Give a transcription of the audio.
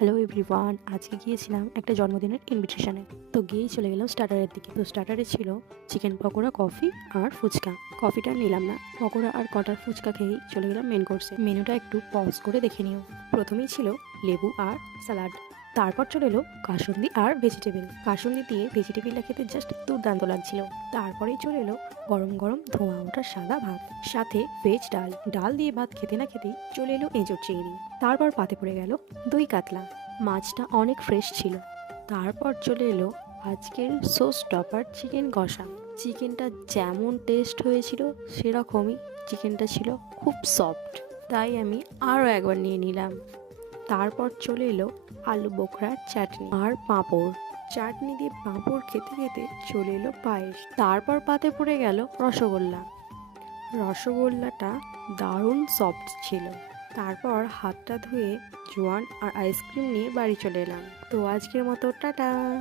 Hello everyone, আজকে গিয়েছিলাম একটা জন্মদিনের ইনভিটেশনে। তো গিয়েই চলে গেলাম স্টার্টারের দিকে। তো স্টার্টারে ছিল চিকেন পকোড়া, কফি আর ফুচকা। কফিটা নিলাম না, পকোড়া আর কটার ফুচকা খেয়েই চলে গেলাম মেন কোর্সে। মেনুটা একটু পজ করে দেখে নিও। প্রথমেই ছিল লেবু আর স্যালাড, তারপর চলে এলো কাসুন্দি আর ভেজিটেবিল। কাসুন্দি দিয়ে ভেজিটেবিলটা খেতে জাস্ট দুর্দান্ত লাগছিল। তারপরেই চলে এলো গরম গরম ধোঁয়া ওঠা সাদা ভাত, সাথে ভেজ ডাল। ডাল দিয়ে ভাত খেতে না খেতেই চলে এলো এঁচোড় চিংড়ি। তারপর পাতে পড়ে গেল দই কাতলা। মাছটা অনেক ফ্রেশ ছিল। তারপর চলে এলো আজকের সোস টপার চিকেন কষা। চিকেনটা যেমন টেস্ট হয়েছিল সেরকমই চিকেনটা ছিল, খুব সফট, তাই আমি আরও একবার নিয়ে নিলাম। তারপর চলে এলো আলু বোখরার চাটনি আর পাঁপড়। চাটনি দিয়ে পাঁপড় খেতে খেতে চলে এলো পায়েস। তারপর পাতে পড়ে গেল রসগোল্লা। রসগোল্লাটা দারুণ সফট ছিল। তারপর হাতটা ধুয়ে জোয়ান আর আইসক্রিম নিয়ে বাড়ি চলে এলাম। তো আজকের মতো টাটা।